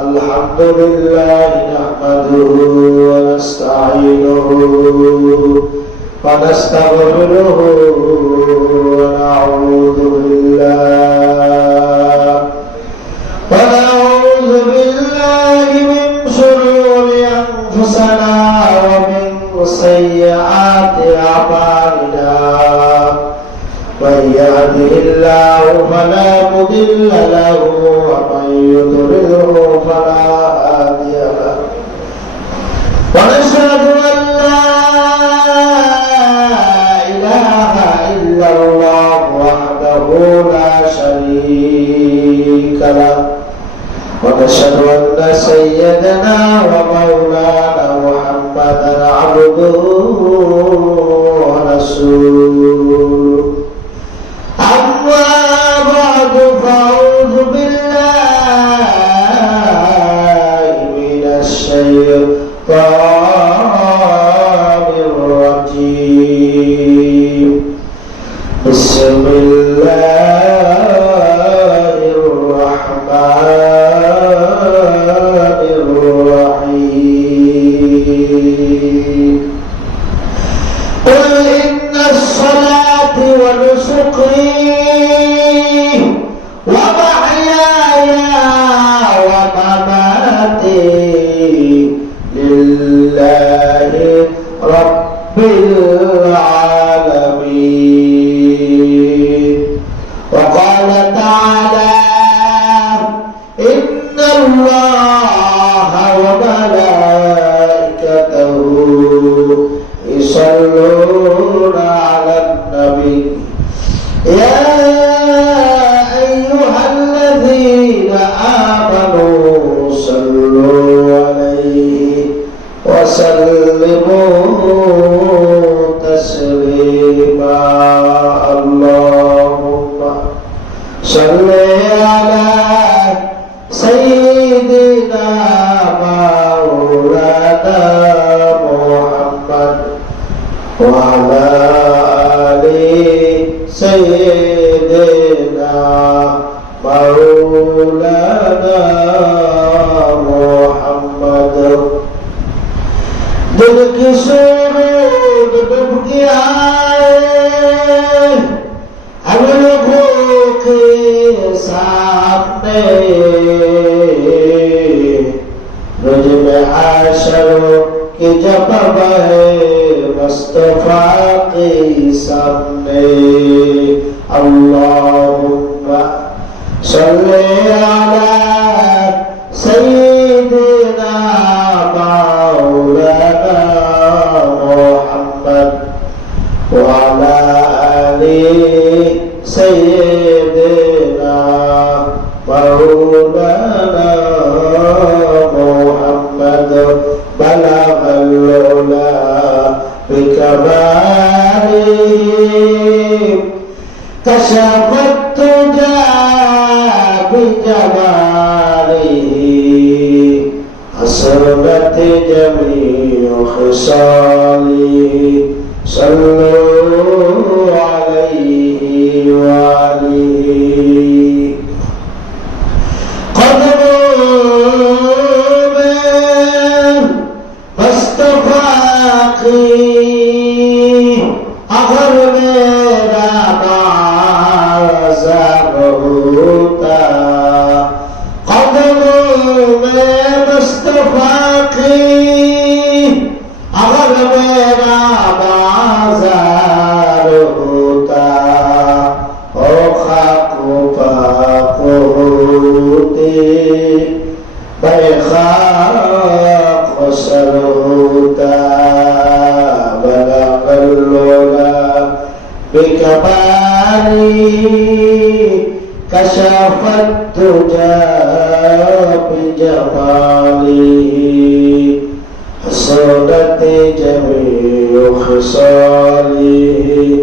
الحمد لله نحمده ونستعينه ونستغفره ونعوذ بالله من شرور أنفسنا ومن سيئات أعمالنا من يهده الله فلا مضل له ومن يضلله فلا هادي له ونشهد أن لا إله إلا الله وحده لا شريك له ونشهد أن سيدنا ومولانا محمدا عبده ورسوله أما بعد فأعوذ بالله من الشيطان الرجيم بسم الله الرحمن الرحيم قل إن الصلاة ونسكي ومحياي ومماتي لله رب العالمين وقال تعالى إن الله وملائكته يصلون على النبي يا أيها الذين آمنوا صلوا عليه وسلموا تسليما اللهم صل على سيدنا مولانا محمد وعلى آل سيدنا مولانا محمد दिल की सूरत डूब गया हम लोगों के सामने रोज में आशर की जब मुस्तफा के सामने अल्लाहुम्मा सल्ली अला सय्यिदिना मौलाना मुहम्मद वअला आलि सय्यिदिना मौलाना मुहम्मद बलगल उला بكماله كشفت الدجى بجماله حسنت جميع خصاله صلوا عليه وآله अगर मेरा बाज़ार होता कदमों में मुस्तफा की अगर मेरा बाज़ार होता ओ खाक पाक होते बेखाक सर होता بكمالي كشفت الدجى بجمالي حسنت جميع خصالي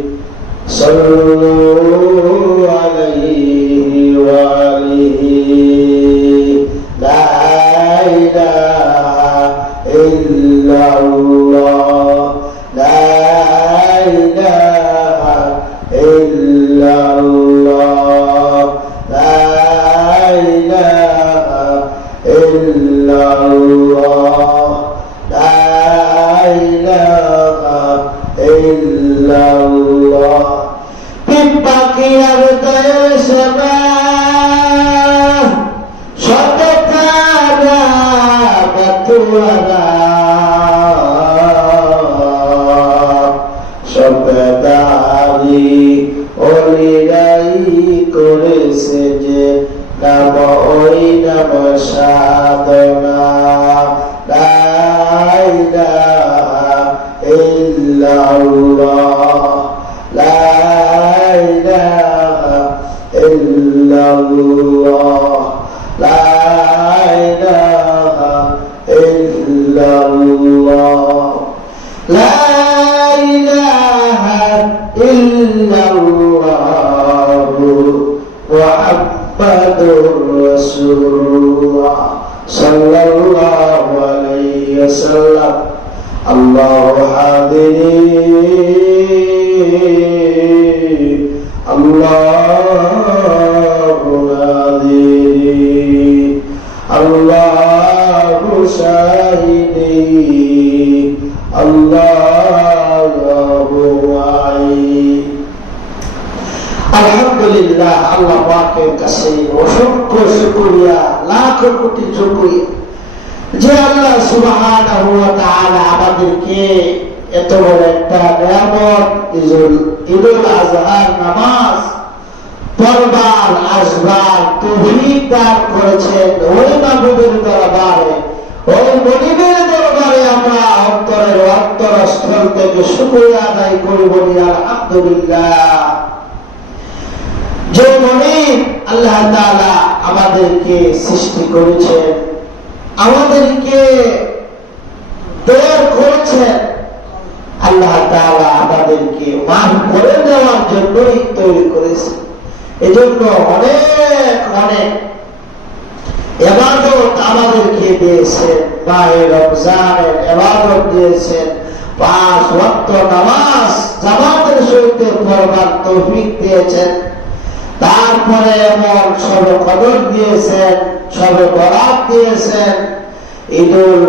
صلوا عليه وآله لا إله إلا الله لا إله إلا الله لا إله إلا illallah, la ilaha illallah. Pimpaki artaya sama sotokada batuara সবেদারি ওলিরাই করেছে যে নাম ওই নাম সাধনা লা ইলাহা ইল্লাল্লাহ লা ইলাহা ইল্লাল্লাহ লা ইলাহা ইল্লাল্লাহ লা ইলাহা ইল্লাল্লাহু মুহাম্মাদুর রাসূলুল্লাহ সাল্লাল্লাহু আলাইহি ওয়াসাল্লাম। আল্লাহু হাদির আল্লাহু নাদির আল্লাহু শাহিদি আল্লাহু মাই। আলহামদুলিল্লাহ, আল্লাহ পাকের কাছে অসংখ্য শুকরিয়া, লাখ কোটি শুকরিয়া যে আল্লাহ সুবহানাহু ওয়া তাআলা আমাদেরকে এত বড় একটা নিয়ামত ঈদুল আজহার নামাজ পড়বার আসবার তৌফিক দান করেছেন। ওই মাহবুবের দরবারে, ওই মনিবের দরবারে আমরা অন্তরের অন্তরস্থল থেকে শুকরিয়া আদায় করি, বলি আলহামদুলিল্লাহ। যে মনিব আল্লাহ তাআলা আমাদেরকে সৃষ্টি করেছেন, আমাদেরকে তৈরি করেছেন, আল্লাহ তাআলা আমাদেরকে মাফ করে দেওয়ার জন্যই তৈরি করেছেন। এজন্য অনেক অনেক ইবাদত আমাদেরকে দিয়েছেন, মাহে রমজানের ইবাদত দিয়েছেন, 5 ওয়াক্ত নামাজ জামাতের সহিত পড়বার তৌফিক দিয়েছেন, তারপরে এমন শবে কদর দিয়েছেন, শবে বরাত দিয়েছেন, ঈদুল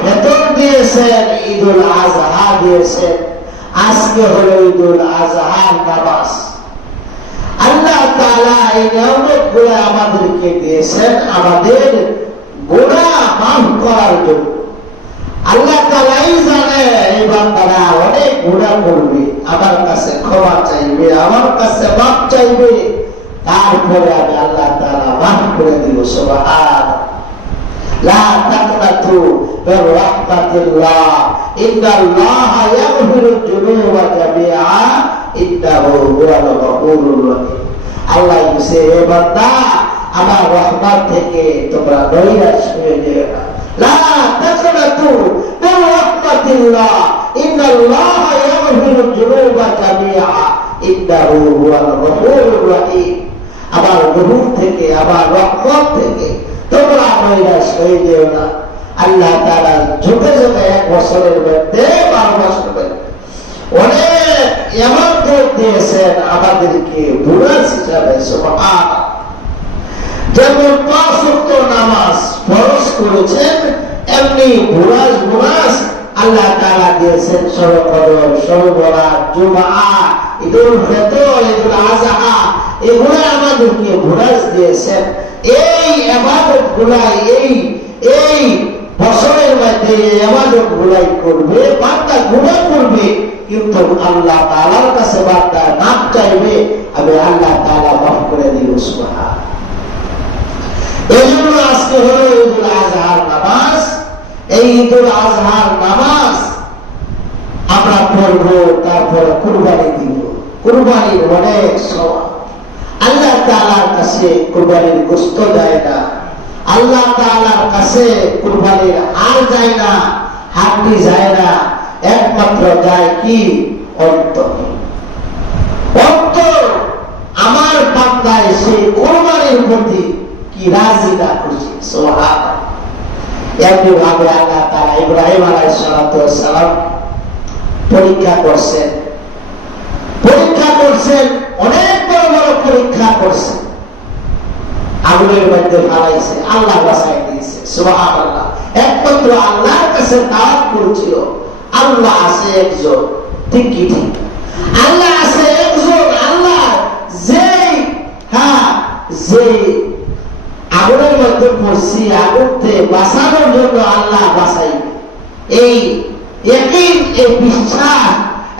ফিতর দিয়েছেন, ঈদুল আজহা দিয়েছেন। আজকে হলো ঈদুল আজহার নামাজ। আল্লাহ তাআলা এই নিয়ামতগুলো আমাদেরকে দিয়েছেন আমাদের গুনাহ মাফ করার জন্য। আল্লাহ তাআলাই জানে এই বান্দারা অনেক গুনাহ করবে, আমার কাছে ক্ষমা চাইবে, আমার কাছে মাফ চাইবে, তারপরে আমি আল্লাহ তাআলা মাফ করে দিব। সুবহান লা তাকনাতু মির রাহমাতিল্লাহ ইন্নাল্লাহা ইয়াগফিরুয যুনুবা জামিআ ইন্নাহু হুয়াল গফুরুর রহিম। আল্লাহ বলেছে, হে বান্দা, আমার রহমত থেকে তোমরা নৈরাশ হয়ে যেও না। লা তাকনাতু মির রাহমাতিল্লাহ ইন্নাল্লাহা ইয়াগফিরুয যুনুবা জামিআ ইন্নাহু হুয়াল গফুরুর রহিম। আমার গফুর থেকে, আমার রহমত থেকে তোমরা নৈরাশ হয়ে যেও না। আল্লাহ তাআলা ঝুঁকে ঝুঁকে 1 বছরের মধ্যে 12 বছর অনেক ইবাদত দিয়েছেন আমাদেরকে বুরাজ হিসাবে। সুবহান। যেমন 5 ওয়াক্ত নামাজ ফরজ করেছেন, এমনি বুরাজ আল্লাহ তাআলা দিয়েছেন শবে কদর, শবে বরাত, জুমআ, ঈদুল ফিতর, ঈদুল আজহা, এগুলো আমাদেরকে বুরাজ দিয়েছেন। এই ইবাদতগুলাই এই বছরের মধ্যে ইবাদতগুলাই করবে, বান্দা গুনাহ করবে, কিন্তু আল্লাহ তাআলার কাছে বান্দা মাফ চাইবে, আমি আল্লাহ তাআলা মাফ করে দিব। সুবহান। এজন্য আজকে হলো ঈদুল আজহার নামাজ। এই ঈদুল আজহার নামাজ আমরা পড়ব, তারপরে কুরবানি দিব। কুরবানির অনেক সওয়াব। আল্লাহ তাআলার কাছে কুরবানির গোশত যায় না, আল্লাহ তাআলার কাছে কুরবানির হাড় যায় না, হাড্ডি যায় না, একমাত্র যায় কি? অন্তর। অন্তর আমার বান্দায় সেই কুরবানির প্রতি কি রাজি না খুশি। সুবহান। এমনি ভাবে আল্লাহ তাআলা ইব্রাহিম আলাইহিস সালাম পরীক্ষা করছেন, অনেক বড় বড় পরীক্ষা করছেন। আগুনের মধ্যে ফালাইছে, আল্লাহ বাঁচাই দিয়েছে। সুবহানাল্লাহ। একমাত্র আল্লাহর কাছে দাওয়াত করেছিল, আল্লাহ আছে একজন। ঠিক কি ঠিক? আল্লাহ আছে একজন। আল্লাহ যে আগুনের মধ্যে পড়ছি, আগুন থেকে বাঁচানোর জন্য আল্লাহ বাঁচাইবে, এই ইয়াকিন, এই বিশ্বাস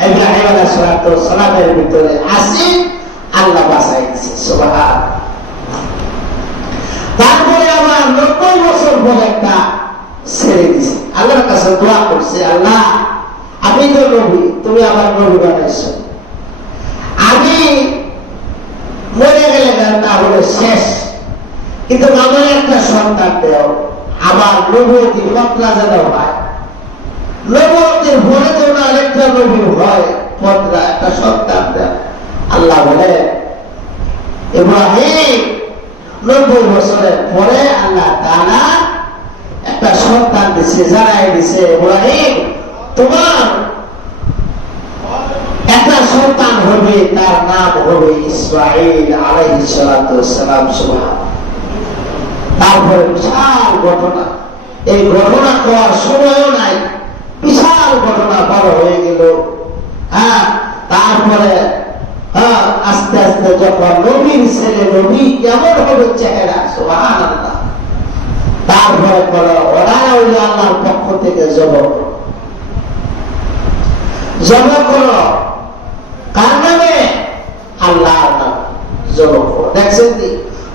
ইব্রাহিম আলাইহিস সালামের ভিতরে আছে। আল্লাহ বাঁচাই দিয়েছে। সুবহানাল্লাহ। তারপরে আমার 90 বছর পর একটা ছেড়ে দিছে, আল্লাহর কাছে দোয়া করছে, আল্লাহ আমি তো নবী, তুমি আমার নবী বানাইছো, আমি মরে গেলে তাহলে শেষ, কিন্তু আমার একটা সন্তান দেও, আমার নবুয়তি পত্রা যেন হয়, নবুয়তির পরে যেন আরেকটা নবী হয়, পত্রা একটা সন্তান দেও। আল্লাহ বলে ইব্রাহিম 90 বছরের পরে আল্লাহ তাআলা একটা সন্তান দিছে, জানাই দিছে, ইব্রাহিম তোমার একটা সন্তান হবে, তার নাম হবে ইসমাঈল আলাইহিস সালাম। সুবহানাল্লাহ। তারপরে বিশাল ঘটনা, এই ঘটনা করার সময়ও নাই, বিশাল ঘটনা বড় হয়ে গেল। তারপরে আস্তে আস্তে যখন নবীর ছেলে নবী কেমন হবে চেহারা, সুবহানাল্লাহ, তারপরে বলো ওরা হইল আল্লাহর পক্ষ থেকে জবাব করো, কার নামে? আল্লাহর নামে জবাব করো। দেখছেন কি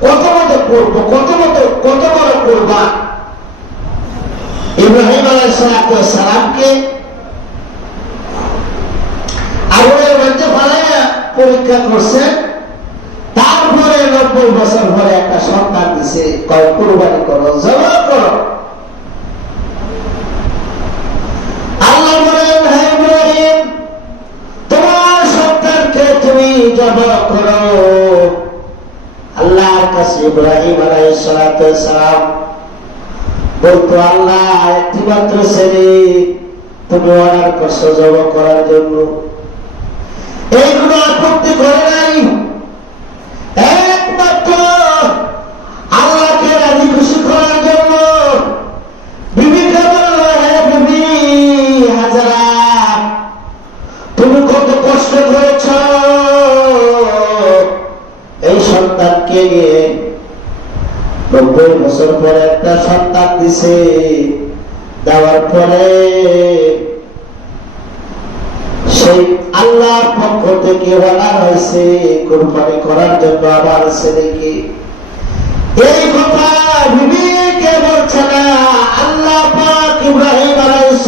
কত মতো করবো, কত বড় কোরবান। ইব্রাহিম আলাইহিস সালামকে আগুনের মধ্যে ফেলাইয়া পরীক্ষা করছে, তারপরে 90 বছর পরে একটা সন্তান দিছে, কয় কুরবানি করো, জবাব করো। আল্লাহ বলেন, হে ইব্রাহিম তোমার সন্তানকে তুমি জবাব করো। আল্লাহর কাছে ইব্রাহিম আলাইহিস সালাম বলতো, আল্লাহ একটি মাত্র ছেলে, তুমি অর্ডার করছো জবাব করার জন্য, এইগুলো আপত্তি করে নাই, একমাত্র আল্লাহকে রাজি খুশি করার জন্য। বিবিকে বলল, হে বিবি হাজারা, তুমি কত কষ্ট করেছ এই সন্তানকে নিয়ে, 90 বছর পরে একটা সন্তান দিছে, দেওয়ার পরে সেই আল্লাহর পক্ষ থেকে বলা হয়েছে কুরবানি করার জন্য আমার ছেলেকে। এই কথা বিবিকে বলছে না, আল্লাহ পাক ইব্রাহিম আলাইহিস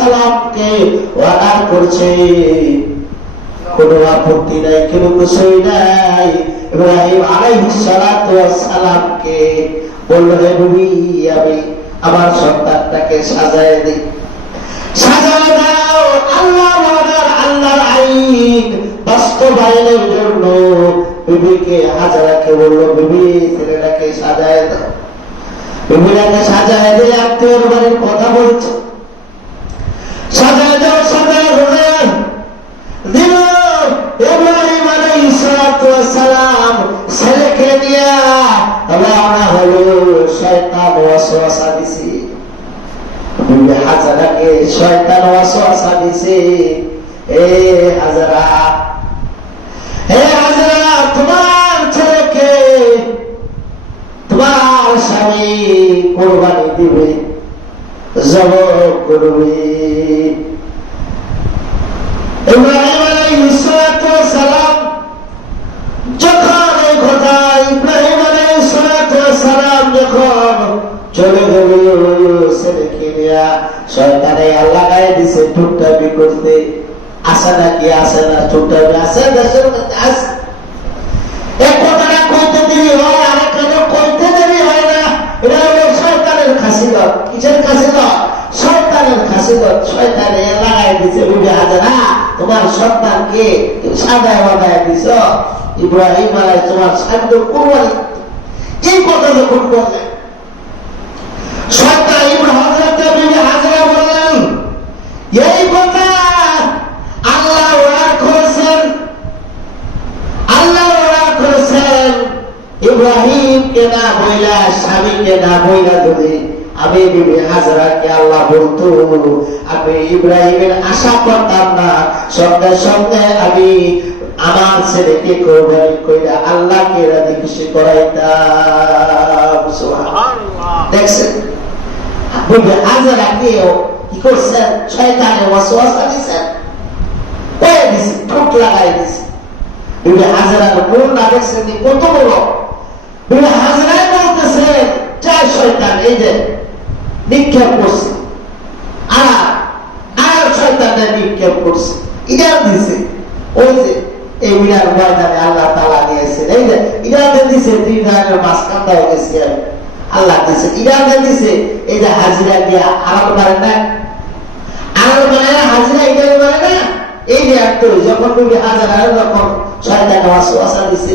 সালামকে অর্ডার করছে, কোনো আপত্তি নাই, কোনো কিছুই নাই। ইব্রাহিম আলাইহিস সালামকে বলল, হে বিবি আমি আমার সন্তানটাকে সাজায় দিই, সাজায় দাও। আল্লাহর অর্ডার, আল্লাহর আইন বাস্তবায়নের জন্য বিবিকে হাজারাকে বলল, বিবি ছেলেটাকে সাজায় দাও। বিবিটাকে সাজায় দিয়ে আত্মীয়র বাড়ির কথা বলছে, সাজায় দাও, সাজায় দিল। ইব্রাহিম আলাইহিস সালাম ছেলেকে নিয়ে রওনা হলো, শয়তান ওয়াসওয়াসা দিছে, বিবি হাজারাকে শয়তান ওয়াসওয়াসা দিছে, এ হাজারা, হে হাজারা, তোমার ছেলেকে তোমার স্বামী কুরবানি দিবে, জবাব করবে। ইব্রাহিম আলাইহিস সালাম যখন এই কথা, ইব্রাহিম আলাইহিস সালাম যখন চলে গেল ছেলেকে নিয়ে, শয়তানে আল্লাহ গায়ে দিছে টুকটামি করতে। আসে নাকি আসে না, টুকটামি আসে, দেশের মধ্যে আসে। এক কথাটা কইতে দেরি হয়, আরেক কথা কইতে দেরি হয় না। এটা হলো শয়তানের খাসিলত। কিসের খাসিলত? শয়তানের খাসিলত। শয়তানে লাগাই দিছে, বিবি হাজারা তোমার সন্তানকে সাজায় বাঁধায় দিছ, ইব্রাহিম আলাইহিস তোমার সাধ্য কুরবানি। এই কথা যখন বললেন, শয়তান ইব্রাহিম হাজারা বললেন, এই কথা আল্লাহ অর্ডার করেছেন, আল্লাহ অর্ডার করেছেন ইব্রাহিমকে বইলা স্বামীকে না বইলা যদি আমি বিবি হাজরাকে আল্লাহ বলতো আমি ইব্রাহিমের আশা করতাম না, সঙ্গে সঙ্গে আমি আমার ছেলেকে কোরবানি কইরা আল্লাহকে রাজি খুশি করাইতাম। সুবহানাল্লাহ। দেখছেন বিবি হাজরাকে কি করছেন? শয়তানে ওয়াসওয়াসা দিছেন, কয়ে দিছে, ঠোঁট লাগাই দিছে। বিবি হাজরার মন না দেখছেন কত বড়। বিবি হাজরাই বলতেছে চাই শয়তান এই যে নিক্ষেপ করছে, আর শয়তানটা নিক্ষেপ করছে, ইডাল দিছে। ওই যে এই মিনার ময়দানে আল্লাহ তাআলা দিয়েছে, এই যে ইডাল দিছে, দুই ধারের মাঝখান হয়ে গেছে আল্লাহ দিছে, ইডাল দিছে। এই যে হাজিরা দিয়া আড়াল মারে না, আড়াল মানে হাজিরা ইডাল মারে না, এই যে একটু যখন তুমি হাজারায় যখন শয়তান ওয়াসওয়াসা দিছে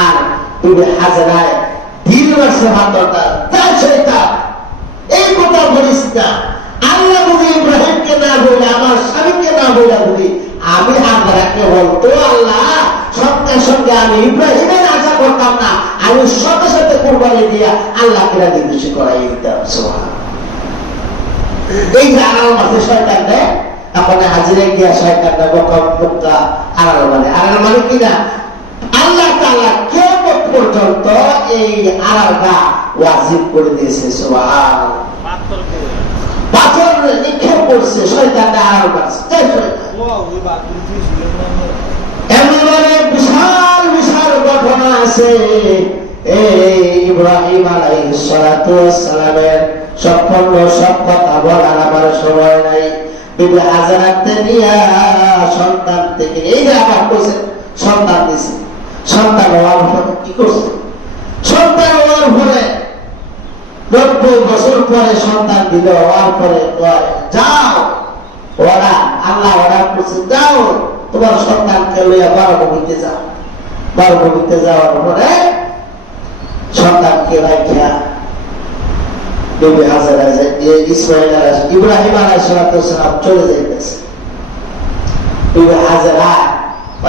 আর তুমি হাজারায় দিল মারছে হাতটা, তাই শয়তান এই কথা বলিস না, আল্লাহ যদি ইব্রাহিমকে না বলে আমার স্বামীকে না বলে বলি আমি হাজারাকে বলতো আল্লাহ সঙ্গে সঙ্গে আমি ইব্রাহিমের আশা করতাম না, আমি সাথে সাথে কোরবানি দিয়া আল্লাহকে রাজি খুশি করাই দিতাম। সুবহানাল্লাহ। এই যে আড়াল মারছে শয়তান দেয়, এখন হাজিরা গিয়া শয়তানটা মুখটা আড়াল মানে কি না, আল্লাহ তাআলা কিয়ামত পর্যন্ত এই আড়ালটা ওয়াজিব করে দিয়েছে। সুবহানাল্লাহ। পাথর নিক্ষেপ করছে, শয়তানটা আড়াল মারছে। এমন বিশাল বিশাল ঘটনা আছে এই ইব্রাহিম আলাইহিস সালাতু ওয়াস সালামের সম্পূর্ণ সব কথা বলার আমার সময় নাই। বিবি হাজারাতে নিয়া সন্তান থেকে এই যে আবার কইছে সন্তান দিছে, সন্তান হওয়ার পরে কি করছে? সন্তান হওয়ার পরে 90 বছর পরে সন্তান দিল, হওয়ার পরে যাও ওরা আল্লাহ অর্ডার করছে যাও তোমার সন্তানকে লইয়া বারভূমিতে যাও। বারভূমিতে যাওয়ার পরে সন্তানকে রাখিয়া বিবি হাজারা ইব্রাহিম আলাইহিস সালাম চলে যাইতেছে। বিবি হাজারা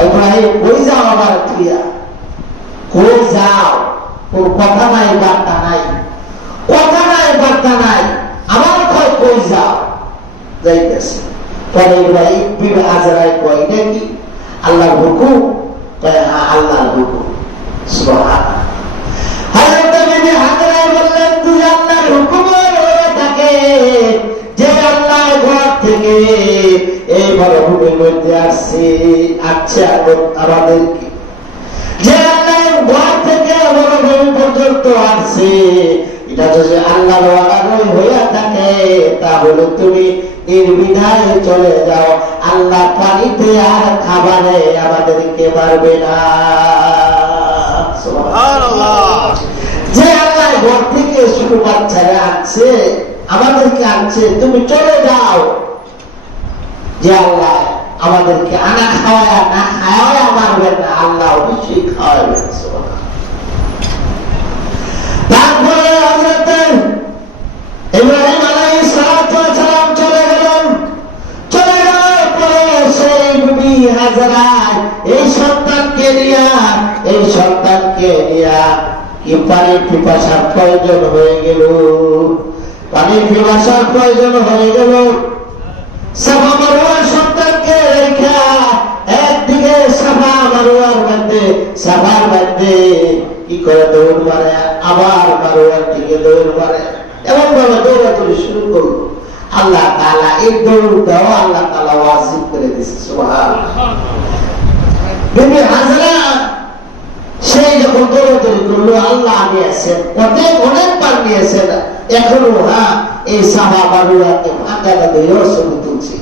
ইব্রাহিম কই যাও আবার ক্রিয়া, কই যাও? ওর কথা নাই বার্তা নাই, কথা নাই বার্তা নাই, আমার কই যাও? যাইতেছে। পরে ইব্রাহিম বিবি হাজারায় কয় এটা কি আল্লাহর হুকুম? কয় হ্যাঁ আল্লাহর হুকুম। সুবহানাল্লাহ। হযরত বিবি হাজারা বললেন তুই আল্লাহর হুকুমের হয়ে থাকে যে আল্লাহ ঘর থেকে এই মরুভূমির মধ্যে আসছে আমাদেরকে, যে আল্লাহ ঘর থেকে মরুভূমি পর্যন্ত আসছে, এটা যদি আল্লাহর অর্ডার হইয়া থাকে তাহলে তুমি নির্বিধায় চলে যাও, আল্লাহ পানিতে আর খাবারে আমাদেরকে পারবে না। সুবহানাল্লাহ। যে আল্লাহ ঘর থেকে শুধু বাচ্চারা আনছে আমাদেরকে আনছে, তুমি চলে যাও। যে আল্লাহ আমাদেরকে আনা খাওয়ায় না খাওয়ায় মারবেন না, আল্লাহ অবশ্যই খাওয়াবেন। তারপরে হযরত ইব্রাহিম আলাইহিস সালাম চলে গেলেন। চলে যাওয়ার পরে সেই বিবি হাজারা এই সন্তানকে নিয়া কি পানির পিপাসার প্রয়োজন হয়ে গেল, পানির পিপাসার প্রয়োজন হয়ে গেল। সাফা মারওয়ার সন্তানকে রেখা একদিকে সাফা মারওয়ার মধ্যে সাফার মধ্যে কি করে দৌড় মারে, আবার মারওয়ার দিকে দৌড় মারে, এমন ভাবে দৌড়াদৌড়ি শুরু করলো। আল্লাহ তাআলা এই দৌড় দেওয়া আল্লাহ তাআলা ওয়াজিব করে দিয়েছে। সুবহানাল্লাহ। বিবি হাজরা সেই যখন দৌড়াদৌড়ি করলো আল্লাহ নিয়েছেন, অনেকবার নিয়েছেন, এখনো এই সাফা মারওয়াকে ফাঁকা ধরে ছবি তুলছে।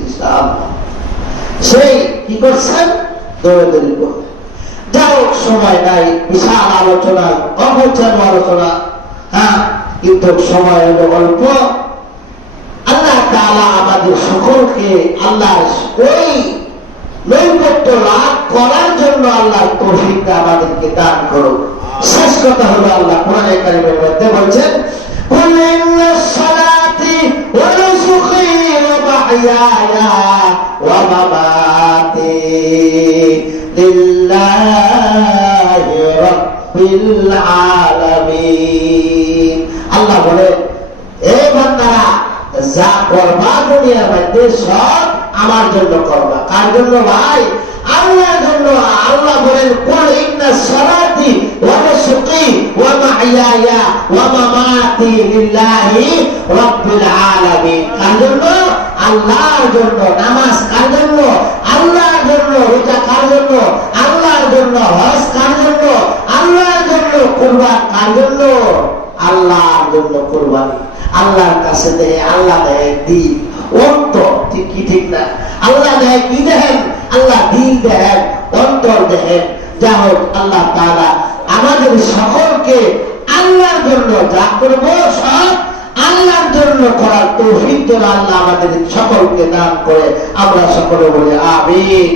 সেই কি করছেন? দৌড়াদৌড়ি করবে। যাও সময় নাই, বিশাল আলোচনা, অপচয় আলোচনা, কিন্তু সময় হলো অল্প। আল্লাহ তাআলা আমাদের সকলকে আল্লাহ ওই নৈকট্য লাভ করার জন্য আল্লাহ তৌফিক আমাদেরকে দান করুন। শেষ কথা হলো আল্লাহ কোরআনে কারীমের মধ্যে বলছেন কুল ইন্নাস সালাতি ওয়া নুসুকি ওয়া মাহইয়ায়া ওয়া মামাতি লিল্লাহি রাব্বিল আলামিন। যা করবা দুনিয়ার মধ্যে সব আমার জন্য করবা। কার জন্য ভাই? আল্লাহর জন্য। আল্লাহ বলেন কুল ইন্না সালাতি ওয়া নুসুকি ওয়া মাহইয়ায়া ওয়া মামাতি লিল্লাহি রাব্বিল আলামিন। কার জন্য? আল্লাহর জন্য। নামাজ কার জন্য? আল্লাহর জন্য। রোজা কার জন্য? আল্লাহর জন্য। হজ কার জন্য? আল্লাহর জন্য। কুরবান কার জন্য? আল্লাহর জন্য কুরবানি। আল্লাহর কাছে দেয়, আল্লাহ দেয় দিল, অন্তর। ঠিক কি ঠিক না? আল্লাহ দেয় কি দেখেন? আল্লাহ দিল দেখেন, অন্তর দেখেন। যা হোক, আল্লাহ তাআলা আমাদের সকলকে আল্লাহর জন্য যা করবো সব আল্লাহর জন্য করার তৌফিক যেন আল্লাহ আমাদের সকলকে দান করে। আমরা সকলে বলি আমিন।